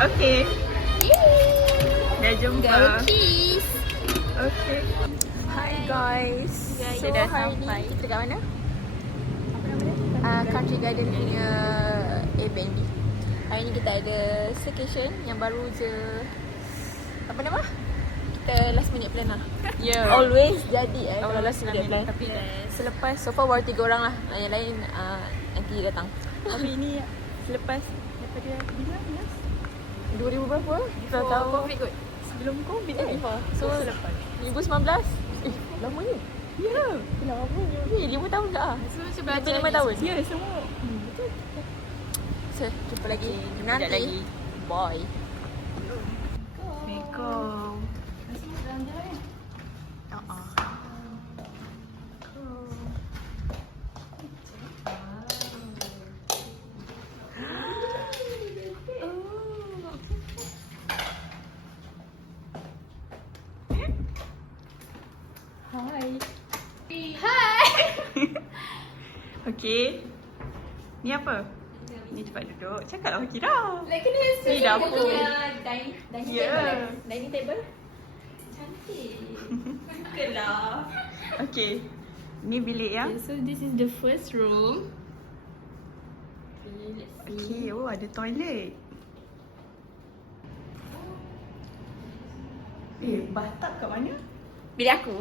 Okay. Dah jumpa. Go cheese. Okay. Hi guys. Guys, So dah hari sampai. ni kita dekat mana? Country Garden punya Airbnb. Hari ni kita ada staycation yang baru je. Apa nama? Kita last minute plan lah. Yeah. Always jadi kalau Always last minute plan. tapi Selepas so far baru 3 orang lah. Yang lain nanti datang. Tapi ini selepas daripada bila last? 2000 berapa? Tak tahu. COVID kot. Sebelum COVID kan? So selepas. 2019. Lamanya. Ya. Lamanya. 5 tahun dah. So macam Lebih 5 tahun. Ya, semua. Betul. So, jumpa lagi Okay, nanti. kejap lagi. Bye. Assalamualaikum. Okay. Ni apa? Ni cepat duduk. Cakap lah Kira. Like kena Ni dapur. dining Ya. table. Dining table. Cantik. Sukalah. Okay. Ni bilik ya. Okay, so this is the first room. Okay, let's see. Okay. Oh, ada toilet. Bathtub kat mana? Bilik aku.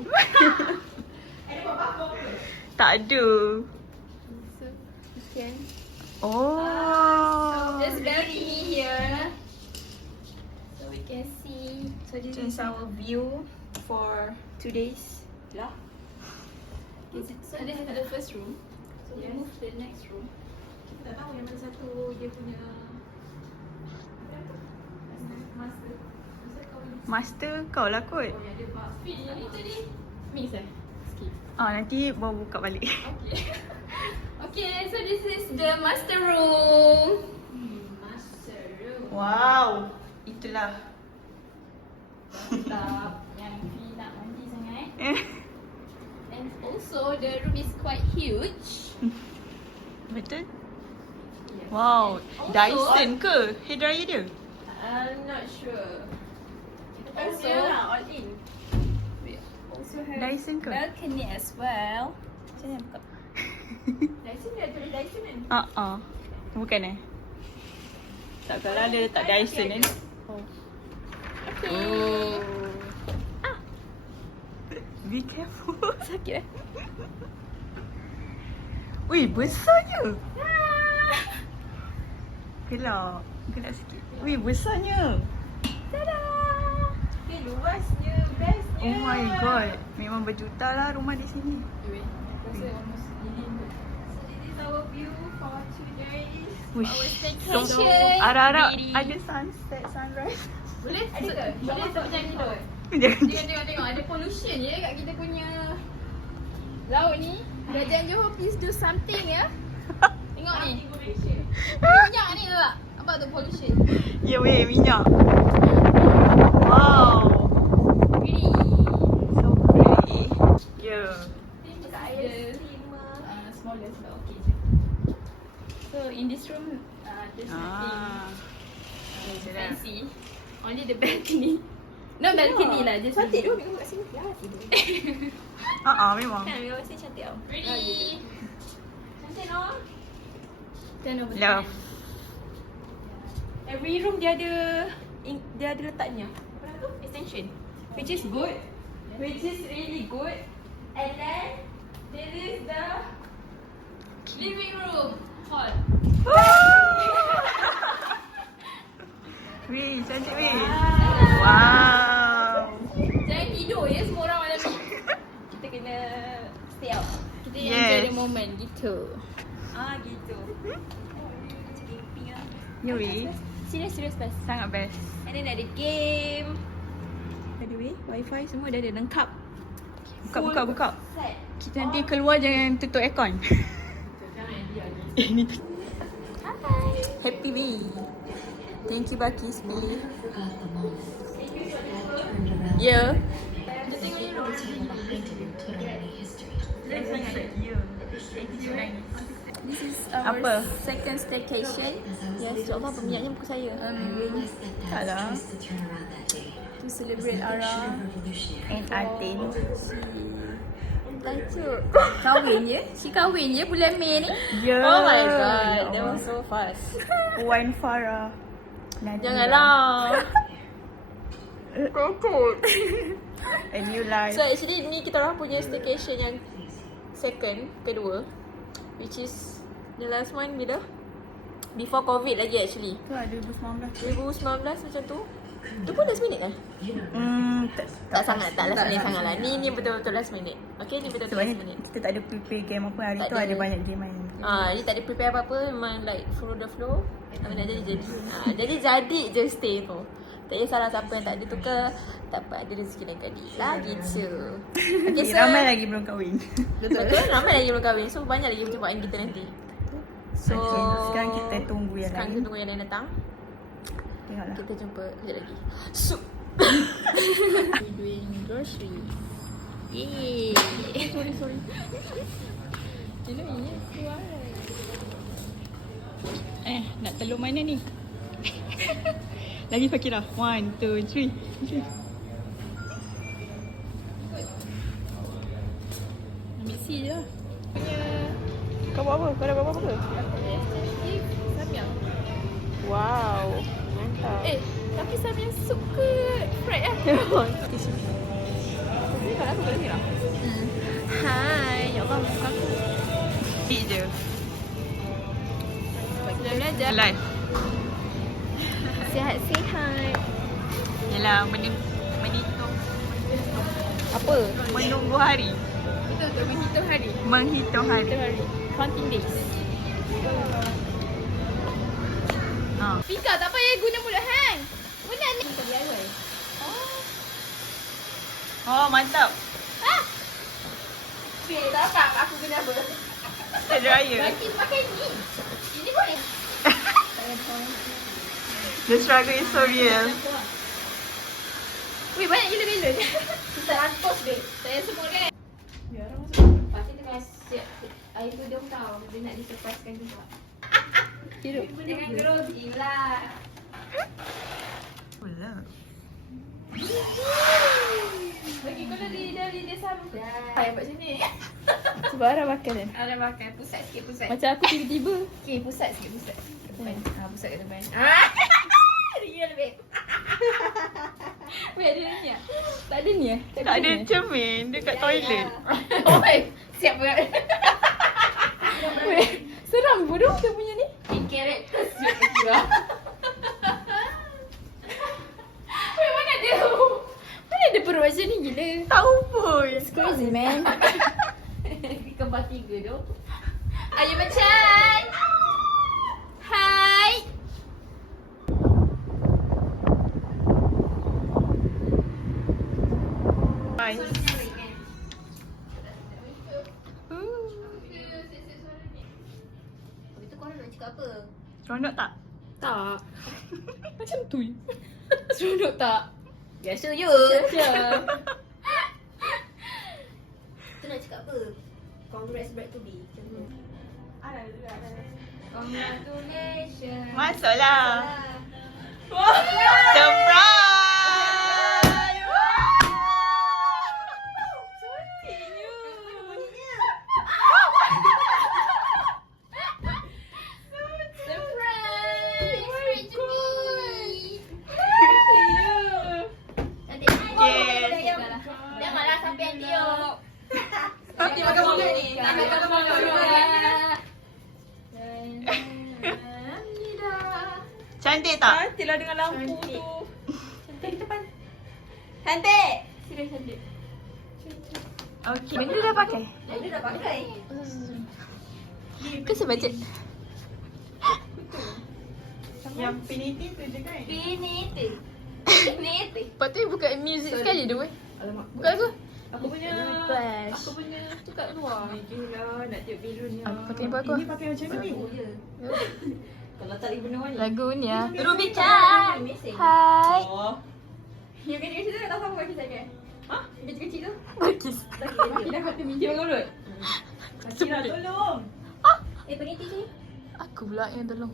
Ada buat bathroom ke? Tak ada. So, you can. Oh. There's balcony here. So we can see. So this is our view for 2 days. Lah. Okay, so this is the first room. So we move to the next room. Kita tak tahu yang mana satu dia punya master. Master kau lah kot. Oh, yang dia bathroom yang ni tadi. Mix sikit. Nanti bawa buka balik. Okay. Okay, so this is the master room. Master room. Wow. Itulah. Mantap. Yang Fee nak mandi sangat. And also the room is quite huge. Betul? Yes. Wow. Also- Dyson ke? Hair dryer dia? I'm not sure. Also, all in. We also have Dyson ke? balcony as well. Macam mana buka? Dyson dia tulis Dyson kan? Bukan Takkanlah dia letak Dyson kan? Okay. Oh. Be careful. Sakit Ui, besarnya. Gelap. Gelap sikit. Ui, besarnya. Tada! Okay, luasnya, bestnya. Oh my god. Memang berjuta lah rumah di sini. Wait, rasa almost million kot. So this is our view for 2 days. Wish. Our So, staycation. harap-harap Really. ada sunset, sunrise. Boleh? Ada ke? Boleh sebab jangan tidur. Jangan Tengok. Ada pollution je kat kita punya laut ni. Kerajaan Johor, please do something ya. Tengok ni. Minyak ni tu tak? Apa tu pollution? Ya weh, minyak. Wow. Really? So pretty. Yeah. This is the smallest but okay je. So in this room, there's nothing fancy. Only the balcony. Not balcony lah, just cantik tu tengok kat sini. Ya, tidur. Memang. Kan, memang mesti cantik tau. Ready? Cantik no? Turn over the Love. fan. Every room dia ada letaknya. Apa nama tu? Extension. Which is good. Which is really good. And then this is the living room hall. Weh, cantik weh. Wow. Jangan tidur ya semua orang malam ni. Kita kena stay out. Kita Yes. enjoy the moment gitu. Gitu. Ya weh. Serius best. Sangat best. And then ada game. By the way, wifi semua dah ada lengkap. Buka. Set. Kita nanti keluar jangan tutup aircon. Jangan dia. Ini Hi. Happy Bee. Thank you Bakis pilih. Ya. Kita tengok ni dulu. Ya. This is our Apa? second staycation. Yes, insyaAllah peminatnya buku saya. Taklah. To celebrate Ara And Atin. Tajuk. kahwin je. She kahwin je bulan Mei ni. Yeah. Oh my god, that was so fast. Wan Farah. Nadia. Janganlah. A new life. So actually ni kita orang punya staycation yang kedua, which is the last one bila? Before COVID lagi actually. Tu lah 2019. 2019 macam tu. Tu pun last minute lah. Tak sangat last minute sangat lah. Ni betul-betul last minute. Okay, ni betul-betul Sebabnya last minute. kita tak ada prepare game apa. Hari Tak tu ada. ada banyak game main. Ni tak ada prepare apa-apa, memang like follow the flow. Apa nak jadi. Jadi je stay tu. Tak kisahlah siapa yang tak ada tukar, tak apa, ada rezeki dan kadi lah gitu. Okay, so Ramai lagi belum kahwin. betul, ramai lagi belum kahwin. So banyak lagi perjumpaan kita nanti. So Okay, sekarang kita tunggu yang sekarang lain. kita tunggu yang lain datang. Tengoklah. Kita jumpa sekejap lagi. Sup. We doing grocery. Yay. Sorry. Ini suara. Nak telur mana ni? Lagi Fakirah. 1, 2, 3. Ambil C je lah. Kau buat apa? Kau dah buat apa? Samyang. Wow. Mantap. Tapi samyang sup ke fried lah? Hai, ya Allah muka aku. Eat je. Belajar. Live. Sihat-sihat. Yelah, menitung. Apa? Menunggu hari. Betul tu, menghitung hari. Menghitung hari. Menghitung hari. Counting days. Pika tak payah guna mulut hang. Guna ni. DIY. Oh, mantap. Tak apa aku guna apa. Hair dryer. Bagi pakai ni. Ini boleh. The struggle is so real. Weh, banyak gila bela ni. Kita rantos babe. Saya semua kan. Biar orang masuk. Lepas kita kena siap air tudung tau. Dia nak dilepaskan juga. Hidup. Jangan grogi lah. Pula. Bagi kau lidah sampai. Hai, buat sini. Sebab Ara makan kan? Ara makan. Pusat sikit, pusat. Macam aku tiba-tiba. Okay, pusat sikit, pusat. Kat depan. Pusat kat depan. Real babe. Weh, ada ni tak? Tak ada ni eh? Tak ada cermin dekat toilet. Oi, siap berat. Weh, seram bodoh dia punya ni. In character siap kira. Weh, mana dia? Mana ada perut macam ni gila? Tahu pun. It's crazy man. Kembar 3 tu. Ayo Macan. Hai. Bye. Habis tu korang nak cakap apa? Seronok tak? Tak. Macam tu je. Seronok tak? Biasa je. Macam. Tu nak cakap apa? Congrats bride to be. Macam tu. Congratulations. Masuklah. Surprise! Surprise! Great to me. Janganlah sampai yang tiup. Nanti makan mulut ni. Sampai makan mulut. Cantik tak? Cantiklah dengan lampu Cantik. tu. Cantik di depan. Cantik. Serius cantik. Okay. Benda dah pakai? Dia dah pakai. Kau sebajet. Yang piniti tu je kan? Piniti. Lepas tu buka music sekali dia weh. Alamak. Buka aku. Aku punya. Flash. Aku punya tu kat luar. Gila nak tiup birunya. Pakai apa aku? Ini pakai macam ni. Kalau tak ibu Nawani. Lagu ni ah. Ruby-chan. Hai. Oh. Yang kecil-kecil tu tak tahu apa kisah kan? Ha? Yang kecil-kecil tu? Bakis. Kira kau tu minjem mulut. Kira tolong. Peniti je. Aku pula yang tolong.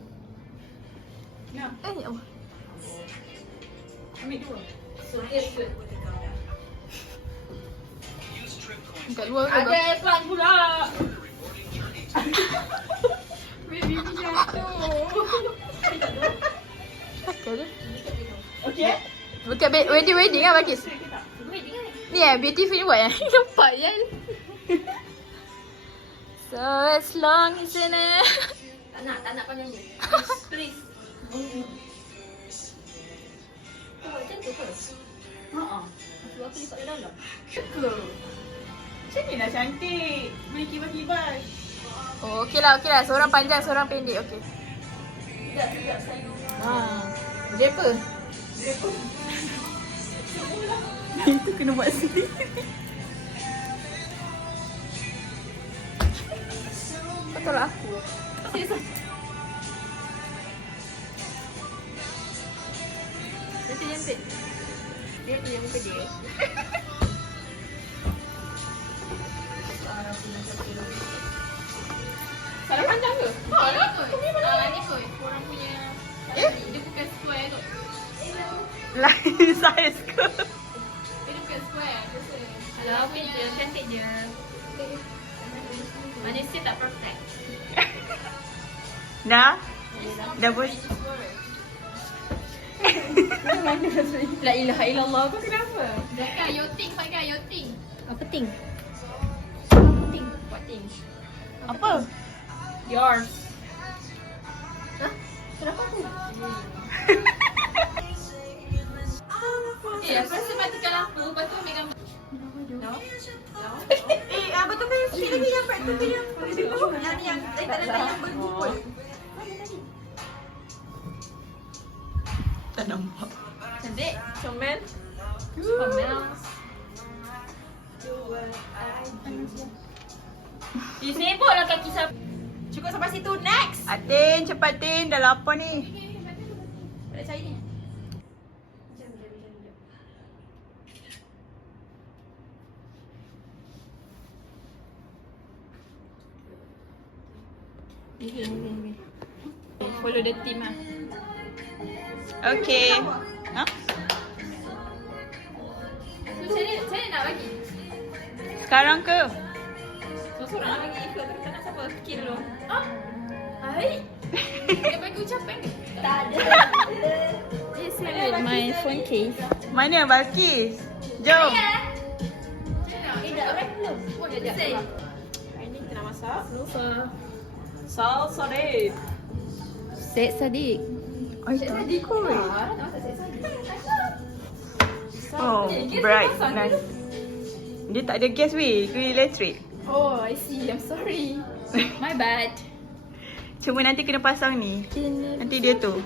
Nah, Ya Allah. ambil dua. Suit. Kat luar ke? Ada plant pula. Baby jatuh. Pakai je. Okey? Bukan wedding lah Bagis. Ni beauty film buat nampak je. So as long as in it. Tak nak panjang ni. Please. Oh, cantik ke? Haa. Aku lipat ke dalam. Ke? Macam ni lah cantik. Boleh kibas-kibas. Oh okey lah. Seorang panjang, seorang pendek. Okey. Sekejap saya Dia apa? Itu kena buat sendiri. Kau tolak aku. Nanti cantik. Dia tu yang muka dia. Salah panjang ke? Ni kot. Korang punya. Dia bukan square kot. Lain saiz ke? Dia bukan square. Alah, apa je. Cantik je. Manusia tak perfect. Dah? Dah bos. La ilaha illallah. Kau kenapa? Pakai yachting, pakai yachting. Apa ting? Buat ting. Apa? Yours. Hah? Kenapa aku? Aku rasa matikan lampu. Lepas tu ambil gambar. No? Betul kan? Sikit lagi yang part tu yang yang tak yang berkumpul. Tak nampak. Cantik. Comel. Comel. Sibuklah kaki siapa. Cukup sampai situ. Next. Atin, cepat Tin. Dah lapar ni. Tak cari ni. Follow the team lah. Okay. Ha? So macam mana nak bagi? Sekarang ke? Seorang nak bagi ikut tak nak siapa fikir dulu. Hai. Dia bagi ucapan ke? Tak ada. Yes, with my phone case. Mana Balkis? Jom. Dah orang belum? Oh, dah say. Hari ni kita nak masak Lupa. salsa dip. Set Sadiq. Ay, tadi kot. Ah, nak masak saya sendiri. Oh, bright. Nice. Dia tak ada gas weh. Itu elektrik. Oh, I see. I'm sorry. My bad. Cuma nanti kena pasang ni. Nanti dia tu.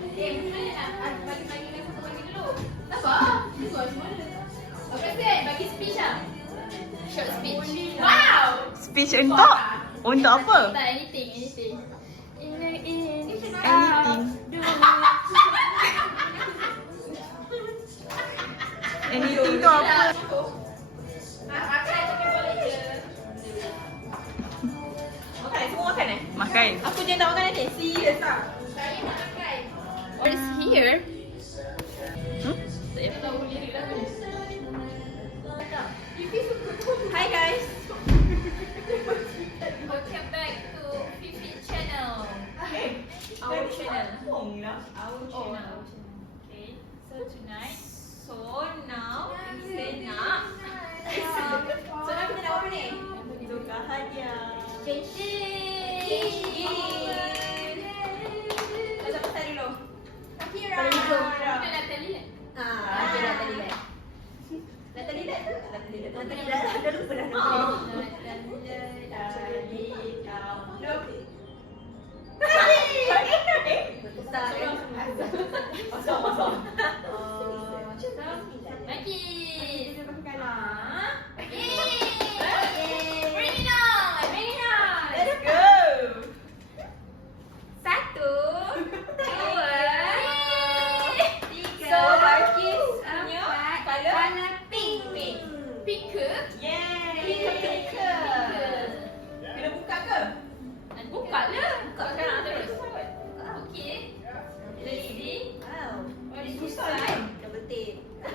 Bagi speech lah. Short speech. Wow! Speech untuk? Untuk apa? Tak, anything. Anything. Anything tu apa? Makan, semua makan eh? Makan. Aku je tak makan nanti. Serius lah. Saya nak makan. What is here? Saya tahu lirik lagu. Hi guys. Welcome back to Fifi channel. Our channel. Our channel. Okay. So tonight. So now kita nak. So now kita nak apa ni? Tukar hadiah. Baca pasal dulu. Akira. Kita Natalie lah. Okay, Natalie Land. Natalie Land tu? Natalie Land. Dah lupa dah. Lagi. Bring it on. Let's go.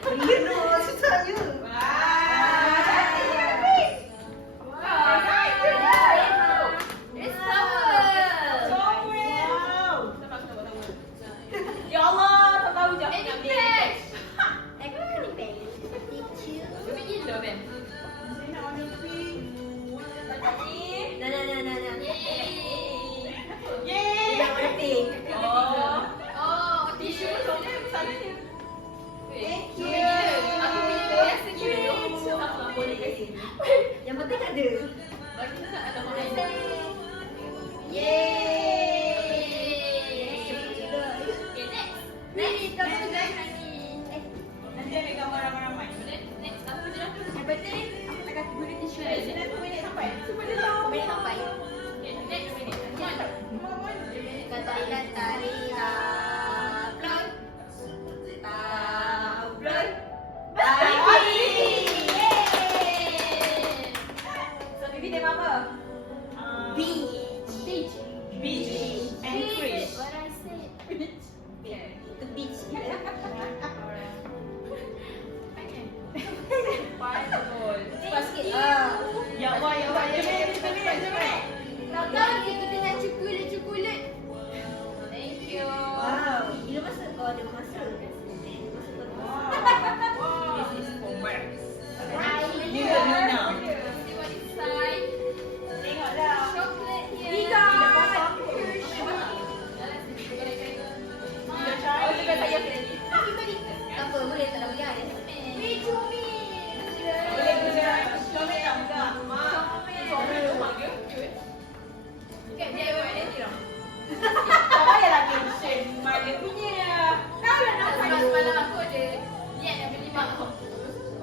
You know, susahnya. Ya Allah, tak tahu je. Yang penting ada. Nanti ambil gambar ramai-ramai. So, Bibi tema apa? Beach and fish. The beach. Betul. Cepat sikit. Ya Allah, ya Allah. Thank you. Wow. Gila masa kau ada masa. This is for wax. Nina. Tengoklah. Tidak pasang. Oh, juga saya pilih. Tak apa, boleh tak nak boleh ada. Boleh guna comel tak juga? Comel rumah ke? Tak payahlah mention mana punya. Tahu lah nama saya.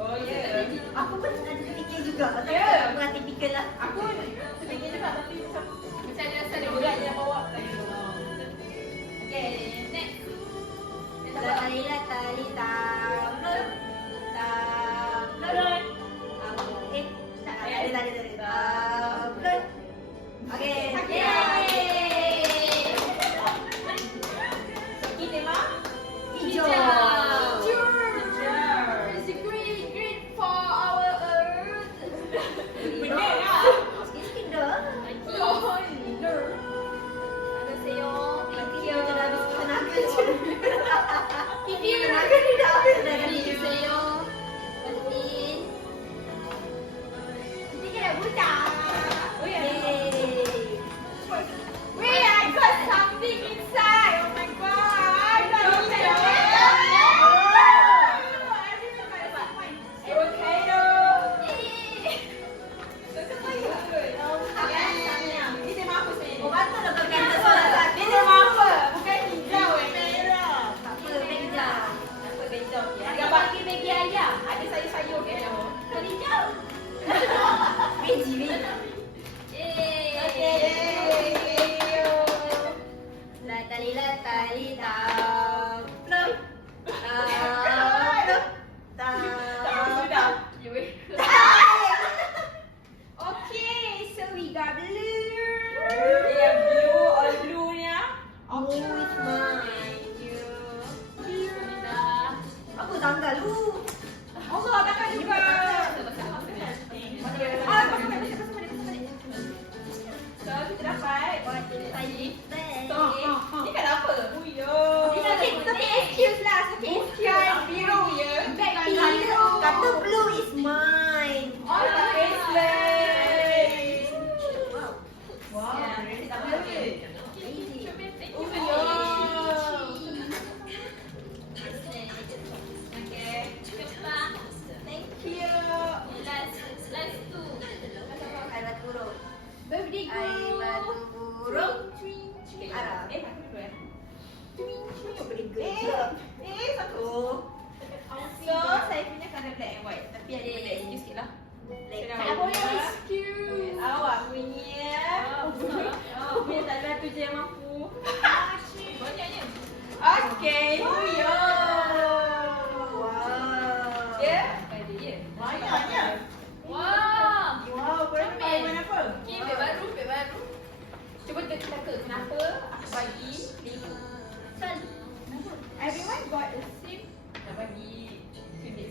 Oh ya. Aku pun ada terfikir juga. Tapi Ya. aku nak typical lah. Aku sedikit juga tapi macam berat je nak bawa. Okay, next. Tali tali tablet. Tablet. Tak ada. Tablet. Okay. Yay! Soki tema? Hijau. Benar lah. Sikit-sikit dah. Kita dah habis tenaga je. Tenaga ni dah habis dah kali je. Oh ya. Yeay. Wait, I got something inside. Oh my god. Avocado. Ini tema apa sebenarnya? Oh, patut lah kau kata Ini tema apa? Bukan hijau merah. tak apa, meja. Apa hijau? Ada bagi Maggi ayam. Ada sayur-sayur ke dalam. Hijau. Beji. Tali tablet. Tablet. Okay, so we got blue. Yeah, blue or blue-nya. Oh, it's mine. Apa tanggal lu? Allah, takkan juga. So, kita dapat. Ni kan apa? Tapi excuse lah. Bukan biru ya. Kata blue is mine. Oh, the bracelet. Wow. Yeah, tak boleh. Easy. Oh, ya. Okay. Thank you. Aibat burung. Birthday Aibat burung. Arah. Aku dulu ya. Apa boleh gerak? Satu. So, saya punya colour black and white. Tapi ada benda excuse sikit lah. Black. Awak punya. Awak punya tak ada tu je yang mampu. Banyaknya. Okay. Oh, ya. Wow. Ya? Banyaknya. Wah. Wow, korang pakai mana apa? Beg baru. Cuba kita kenapa aku bagi 5. Everyone got the same. Nak bagi 2 days.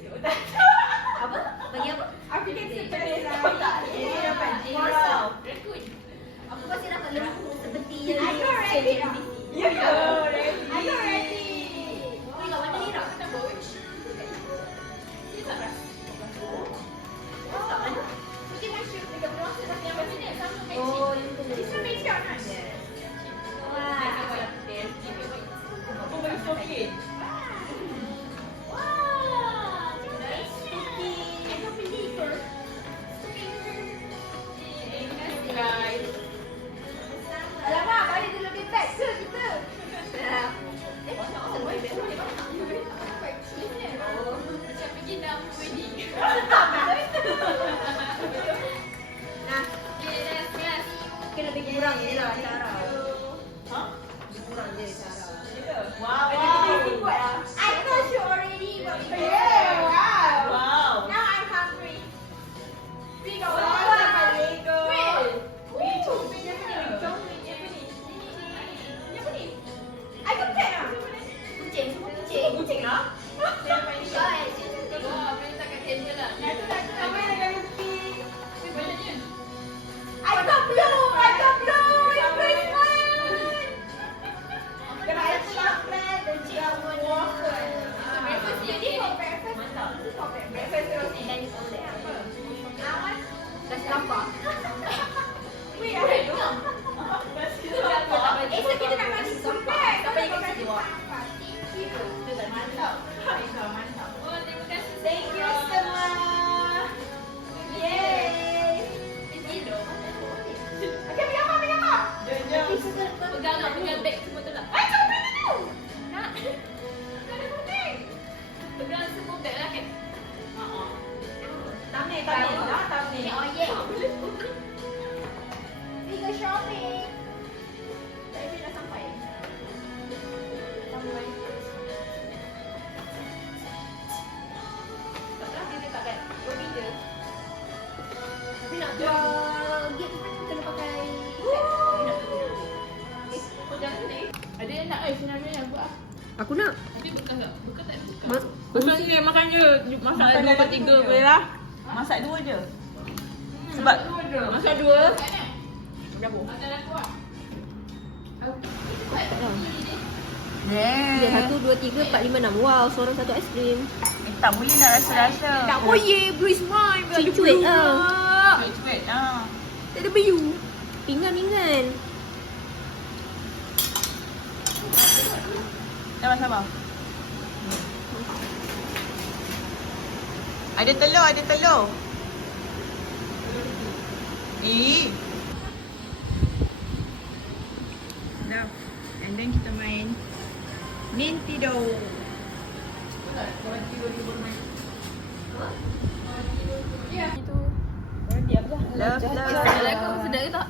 Wow. I told you already, but we can. Wow. Now I'm hungry. We got Wow. one sama Lego. Wait. Yang ni. I can take ah. Kucing, semua kucing. Kucing lah. Guys, Wah, boleh letak kat table lah. Ramai dengan Luffy. Banyaknya. I got blue. It's Christmas. Kena ada chocolate dan cinnamon waffle. breakfast ni. Ini for breakfast. Mantap. Ini for breakfast terus ni dan oleh apa? Awan. Nasi lapar. Wait, I don't know. Esok kita nak nasi sungai. Siapa yang kasi dia? Thank you. Mantap. Mantap. Oh, terima kasih. Thank you semua. Yay. Okay, pergi apa? Jom. Pegang lah, pegang beg semua tu lah. Ay, coba dulu. Nak? Pegang semua beg lah kan? Tamik. Oh, yeah. We go shopping. Tadi dah sampai. Sampai. Tak pernah dia letak kat lobby je. Tapi nak jual gate pun kena pakai. Oh, jangan ni. Ada yang nak sebenarnya yang buat. Aku nak. Tapi bukan tak? Bukan tak buka. Masak je, makan je. Masak 2 ke 3 boleh lah. Masak 2 je. Sebab masak 2. Dapur. Makan aku lah. Yeah. 1, 2, 3, 4, 5, 6. Wow, seorang satu aiskrim. Tak boleh nak rasa-rasa. Oh yeah, blue is mine. Cuit lah. Cuit. Ah. Tak ada biu. Pinggan. Sabar. Ada telur. Dah. And then kita main Nintendo. Love. Sedap ke tak?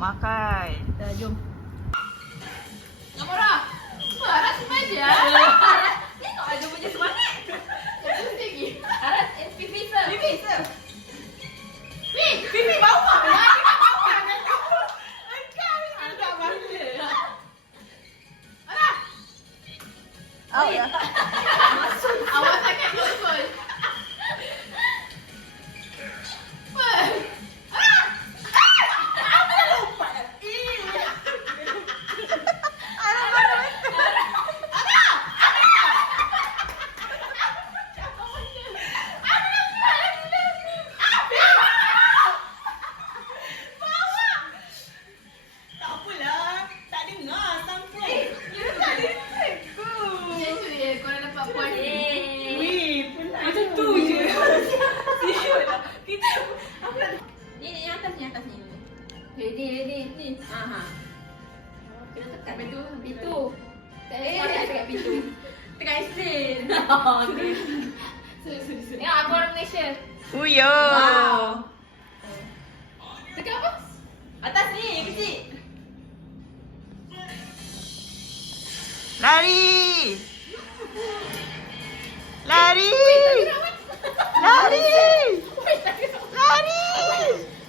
Makan. Dah, jom. Amora. Aras semua je. Tengok aja punya semangat. Terus lagi. Aras, pipi sir. Pipi bawa. Oh ya. Awak sangat betul. Tak apalah. Tak dengar sampai. Macam tu je korang dapat puan. Weh, macam tu je. Siut lah. Ni yang atas ni. Ready. Ni. Aha. Kena tekan. Pintu. Tak ada suara dekat pintu. Tekan explain. Sorry. Tengok aku orang Malaysia. Uyo. Tekan apa? Atas ni yang kecil. Lari. Lari.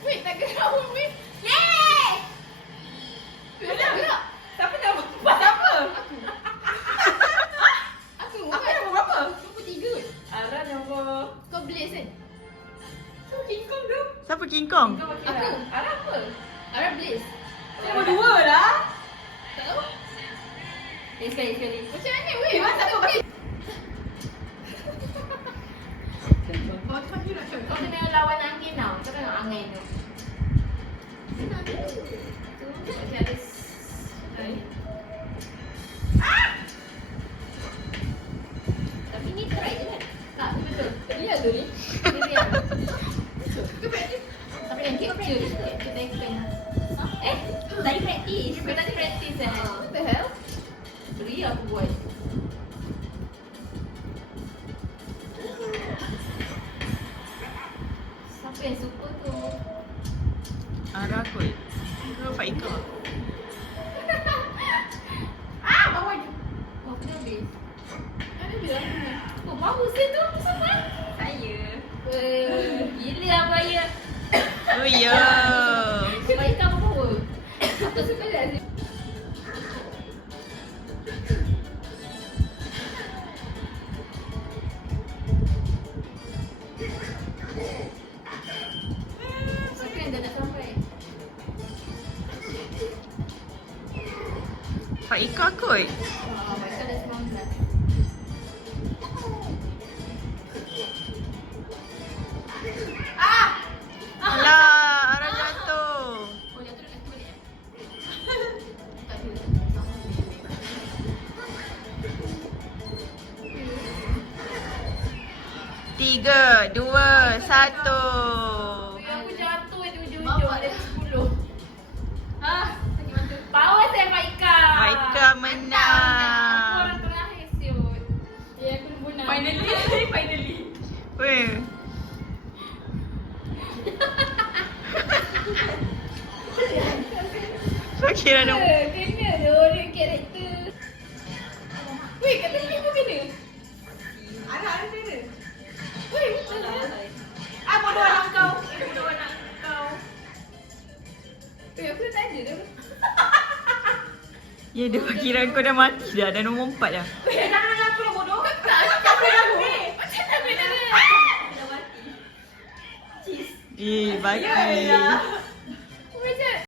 Wait, tak gerak pun, wait. Yeay! Gerak. Siapa dah buat apa? Aku Apa nombor berapa? 23. Arah nombor. Kau Blaze kan? Tu King Kong tu. Siapa King Kong? Kau pakai Aku. Arah apa? Arah Blaze. Nombor 2 lah. Tak tahu? Sekali. Macam mana weh? Masa tu pakai. Kau kena lawan angin tau. Kau tengok angin tu. Macam ada tapi ni try je kan? Tak, ni betul. Real tu ni. Ni real. Kau practice. Tapi yang capture je. Capture back pen. Tadi practice. Tadi practice kan? What the hell? Real aku buat. Siapa yang suka tu? Arah kot. Kau dapat ikut. Faika kot. Mereka dah 19. Alah, Ara jatuh. Oh, jatuh dekat tu balik. Tiga, dua, satu. Aku jatuh di ujung-ujung ada 10. Ah, sakit mata. Power saya Faika. Faika Aku menang. orang terakhir siut. Ya, aku punah. Finally. Weh. Kira ada. Kena tu dia karakter. Weh, kat tepi pun kena. Ada kena. Weh, betul lah. Bodoh anak kau. Bodoh anak kau. Weh, aku dah tak ada dah. Ya, dia kira kau dah mati dah. Dah nombor 4 dah. Weh, jangan aku lah bodoh. Tak, aku aku. Macam mana? Dah mati. Bagi.